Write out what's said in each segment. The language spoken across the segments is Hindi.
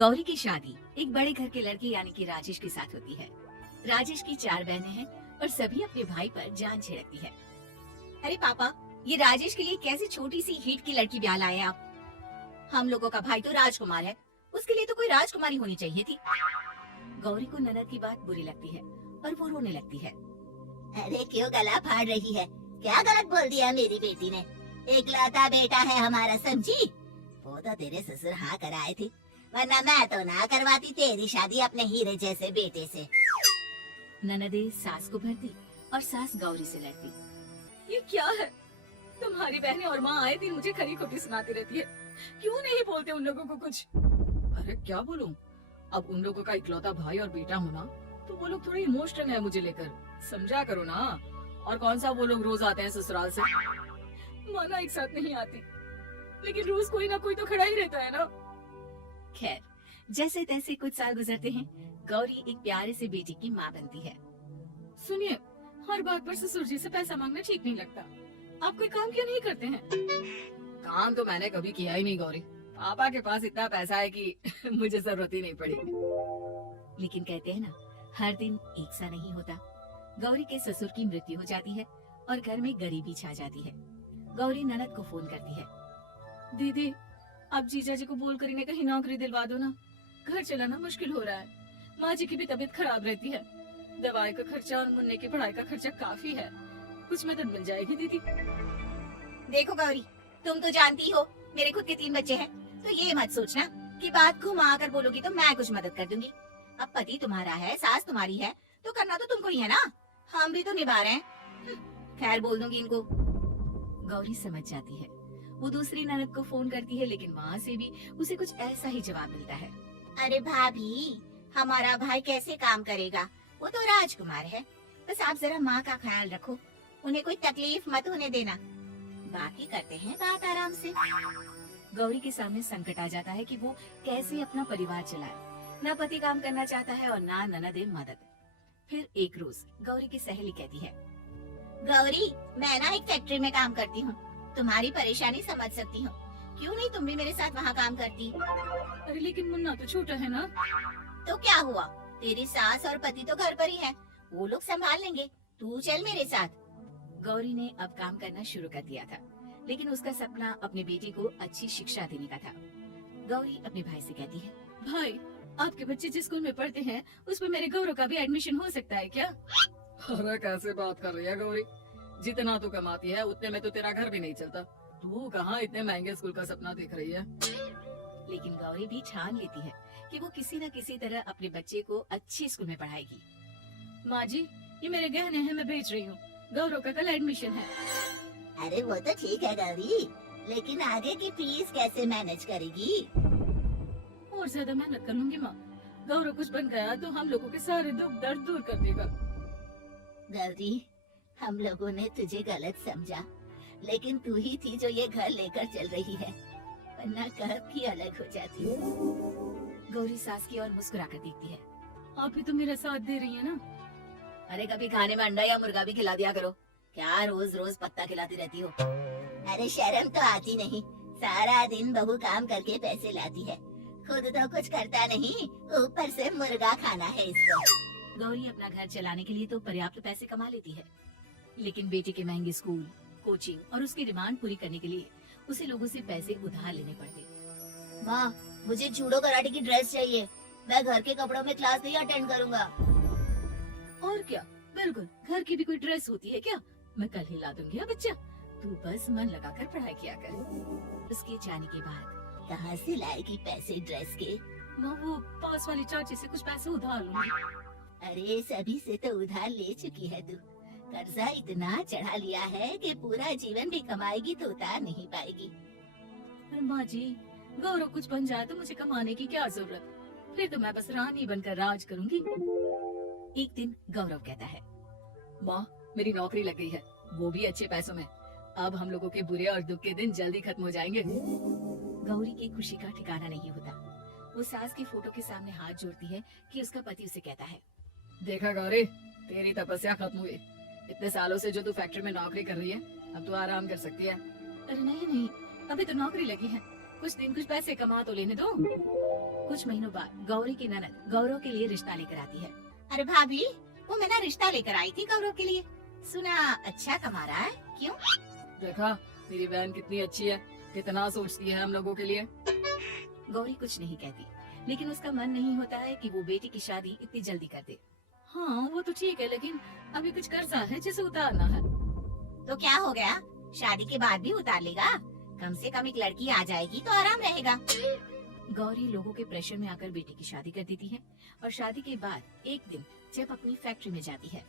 गौरी की शादी एक बड़े घर के लड़के यानी कि राजेश के साथ होती है। राजेश की 4 बहनें हैं और सभी अपने भाई पर जान छिड़कती है। अरे पापा, ये राजेश के लिए कैसी छोटी सी हिट की लड़की ब्याह लाए आप? हम लोगों का भाई तो राजकुमार है, उसके लिए तो कोई राजकुमारी होनी चाहिए थी। गौरी को ननद की बात बुरी लगती है और वो रोने लगती है। अरे क्यों गला फाड़ रही है? क्या गलत बोल दिया मेरी बेटी ने? इकलौता बेटा है हमारा, समझी? वो तो तेरे ससुर हाँ कराए थे, वरना मैं तो ना करवाती तेरी शादी अपने हीरे जैसे बेटे से। ननदे सास को भरती और सास गौरी से लड़ती। ये क्या है? तुम्हारी बहनें और माँ आए दिन मुझे खरी खोटी सुनाती रहती है। क्यों नहीं बोलते उन लोगों को कुछ? अरे क्या बोलूं? अब उन लोगों का इकलौता भाई और बेटा होना, तो वो लोग थोड़े इमोशनल है मुझे लेकर, समझा करो ना। और कौन सा वो लोग रोज आते हैं ससुराल से? माना एक साथ नहीं आती, लेकिन रोज कोई ना कोई तो खड़ा ही रहता है ना। खैर, जैसे तैसे कुछ साल गुजरते हैं। गौरी एक प्यारे से बेटे की माँ बनती है। सुनिए, हर बात पर ससुर जी से पैसा मांगना ठीक नहीं लगता। आप कोई काम क्यों नहीं करते हैं? काम तो मैंने कभी किया ही नहीं गौरी। पापा के पास इतना पैसा है कि मुझे जरूरत ही नहीं पड़ेगी। लेकिन कहते हैं ना, हर दिन एक सा नहीं होता। गौरी के ससुर की मृत्यु हो जाती है और घर में गरीबी छा जाती है। गौरी ननद को फोन करती है। दीदी, आप जीजा जी को बोलकर इन्हें कहीं नौकरी दिलवा दो ना, घर चलाना मुश्किल हो रहा है। माँ जी की भी तबीयत खराब रहती है, दवाई का खर्चा और मुन्ने की पढ़ाई का खर्चा काफी है। कुछ मदद मिल जाएगी दीदी। देखो गौरी, तुम तो जानती हो मेरे खुद के 3 बच्चे हैं, तो ये मत सोचना कि बात घुमा कर बोलोगी तो मैं कुछ मदद कर दूंगी। अब पति तुम्हारा है, सास तुम्हारी है, तो करना तो तुमको ही है ना। हम भी तो निभा रहे हैं। खैर, बोल दूंगी इनको। गौरी समझ जाती है। वो दूसरी ननद को फोन करती है, लेकिन वहाँ से भी उसे कुछ ऐसा ही जवाब मिलता है। अरे भाभी, हमारा भाई कैसे काम करेगा? वो तो राजकुमार है। बस आप जरा माँ का ख्याल रखो, उन्हें कोई तकलीफ मत होने देना। बाकी करते हैं बात आराम से। गौरी के सामने संकट आ जाता है कि वो कैसे अपना परिवार चलाए। ना पति काम करना चाहता है और ना ननद मदद। फिर एक रोज गौरी की सहेली कहती है, गौरी, मैं ना एक फैक्ट्री में काम करती हूँ, तुम्हारी परेशानी समझ सकती हूँ। क्यों नहीं तुम भी मेरे साथ वहाँ काम करती? अरे लेकिन मुन्ना तो छोटा है ना। तो क्या हुआ, तेरी सास और पति तो घर पर ही है, वो लोग संभाल लेंगे। तू चल मेरे साथ। गौरी ने अब काम करना शुरू कर दिया था, लेकिन उसका सपना अपने बेटी को अच्छी शिक्षा देने का था। गौरी अपने भाई से कहती है, भाई, आपके बच्चे जिस स्कूल में पढ़ते हैं उस पर मेरे गौरव का भी एडमिशन हो सकता है क्या? अरे कैसे बात कर रही है गौरी? जितना तू कमाती है उतने में तो तेरा घर भी नहीं चलता। तू कहाँ इतने महंगे स्कूल का सपना देख रही है? लेकिन गौरी भी ठान लेती है कि वो किसी न किसी तरह अपने बच्चे को अच्छे स्कूल में पढ़ाएगी। माँ जी, ये मेरे गहने हैं, मैं बेच रही हूँ। गौरव का कल एडमिशन है। अरे वो तो ठीक है गौरी, लेकिन आगे की फीस कैसे मैनेज करेगी? और ज्यादा मेहनत कर लूंगी माँ। गौरव कुछ बन गया तो हम लोगों के सारे दुख दर्द दूर कर देगा। गौरी, हम लोगों ने तुझे गलत समझा, लेकिन तू ही थी जो ये घर लेकर चल रही है, वरना कब की अलग हो जाती। गौरी सास की ओर मुस्कुराकर देखती है। आप भी तो मेरा साथ दे रही है ना। अरे कभी खाने में अंडा या मुर्गा भी खिला दिया करो, क्या रोज रोज पत्ता खिलाती रहती हो? अरे शर्म तो आती नहीं, सारा दिन बहू काम करके पैसे लाती है, खुद तो कुछ करता नहीं, ऊपर से मुर्गा खाना है इसको। गौरी अपना घर चलाने के लिए तो पर्याप्त पैसे कमा लेती है, लेकिन बेटे के महंगे स्कूल, कोचिंग और उसकी डिमांड पूरी करने के लिए उसे लोगों से पैसे उधार लेने पड़ते। माँ, मुझे जूडो कराटे की ड्रेस चाहिए, मैं घर के कपड़ों में क्लास नहीं अटेंड करूँगा। और क्या, बिल्कुल, घर की भी कोई ड्रेस होती है क्या? मैं कल ही ला दूंगी। बच्चा, तू बस मन लगाकर पढ़ाई किया कर। उसके जाने के बाद कहाँ से लाएगी पैसे ड्रेस के? माँ, वो पास वाली चाची से कुछ पैसे उधार लूंगी। अरे सभी से तो उधार ले चुकी है तू, कर्जा इतना चढ़ा लिया है कि पूरा जीवन भी कमाएगी तो उतार नहीं पाएगी। अरे माँ जी, गौरव कुछ बन जाए तो मुझे कमाने की क्या जरूरत? फिर तो मैं बस रानी बनकर राज करूंगी। एक दिन गौरव कहता है, माँ, मेरी नौकरी लग गई है, वो भी अच्छे पैसों में। अब हम लोगों के बुरे और दुख के दिन जल्दी खत्म हो जाएंगे। गौरी की खुशी का ठिकाना नहीं होता। वो सास की फोटो के सामने हाथ जोड़ती है कि उसका पति उसे कहता है, देखा गौरी, तेरी तपस्या खत्म हुई। इतने सालों से जो तू फैक्ट्री में नौकरी कर रही है, अब तू आराम कर सकती है। अरे नहीं नहीं, अभी तो नौकरी लगी है, कुछ दिन कुछ पैसे कमा तो लेने दो। कुछ महीनों बाद गौरी की ननद गौरव के लिए रिश्ता लेकर आती है। अरे भाभी, वो मैं ना रिश्ता लेकर आई थी गौरव के लिए। सुना अच्छा कमा रहा है, क्यों? देखा मेरी बहन कितनी अच्छी है, कितना सोचती है हम लोगों के लिए। गौरी कुछ नहीं कहती, लेकिन उसका मन नहीं होता है कि वो बेटी की शादी इतनी जल्दी कर दे। हाँ वो तो ठीक है, लेकिन अभी कुछ कर्जा है जिसे उतारना है। तो क्या हो गया, शादी के बाद भी उतार लेगा। कम से कम एक लड़की आ जाएगी तो आराम रहेगा। गौरी लोगों के प्रेशर में आकर बेटी की शादी कर देती है और शादी के बाद एक दिन जब अपनी फैक्ट्री में जाती है।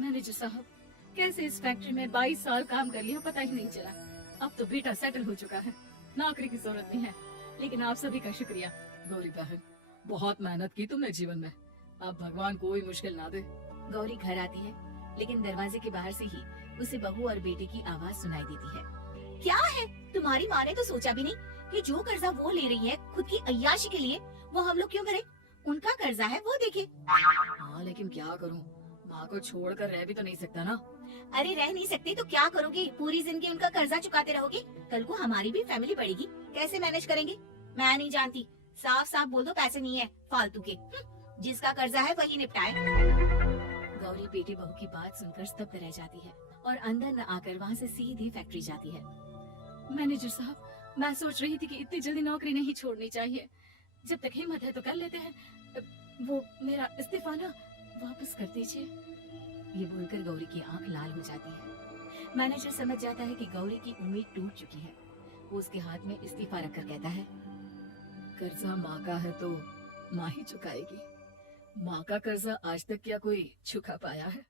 मैनेजर साहब, कैसे इस फैक्ट्री में 22 साल काम कर लिया पता ही नहीं चला। अब तो बेटा सेटल हो चुका है, नौकरी की जरूरत नहीं है। लेकिन आप सभी का शुक्रिया गौरी बहन, बहुत मेहनत की तुमने जीवन में। अब भगवान कोई मुश्किल ना दे। गौरी घर आती है, लेकिन दरवाजे के बाहर से ही उसे बहू और बेटे की आवाज सुनाई देती है। क्या है, तुम्हारी माँ ने तो सोचा भी नहीं कि जो कर्जा वो ले रही है खुद की अय्याशी के लिए, वो हम लोग क्यों करें? उनका कर्जा है, वो देखे। हाँ लेकिन क्या करूँ, माँ को छोड़कर रह भी तो नहीं सकता ना। अरे रह नहीं सकते तो क्या करोगे? पूरी जिंदगी उनका कर्जा चुकाते रहोगे? कल को हमारी भी फैमिली बढ़ेगी, कैसे मैनेज करेंगे? मैं नहीं जानती, साफ साफ बोल दो पैसे नहीं है फालतू के। जिसका कर्जा है वही निपटाए। गौरी बेटी बहू की बात सुनकर स्तब्ध रह जाती है और अंदर न आकर वहाँ से सीधी फैक्ट्री जाती है। मैनेजर साहब, मैं सोच रही थी कि इतनी जल्दी नौकरी नहीं छोड़नी चाहिए। जब तक हिम्मत है तो कर लेते हैं। वो मेरा इस्तीफा ना वापस कर दीजिए। ये बोलकर गौरी की आंख लाल हो जाती है। मैनेजर समझ जाता है कि गौरी की उम्मीद टूट चुकी है। वो उसके हाथ में इस्तीफा रखकर कहता है, कर्जा माँ का है तो माँ ही चुकाएगी। माँ का कर्जा आज तक क्या कोई चुका पाया है?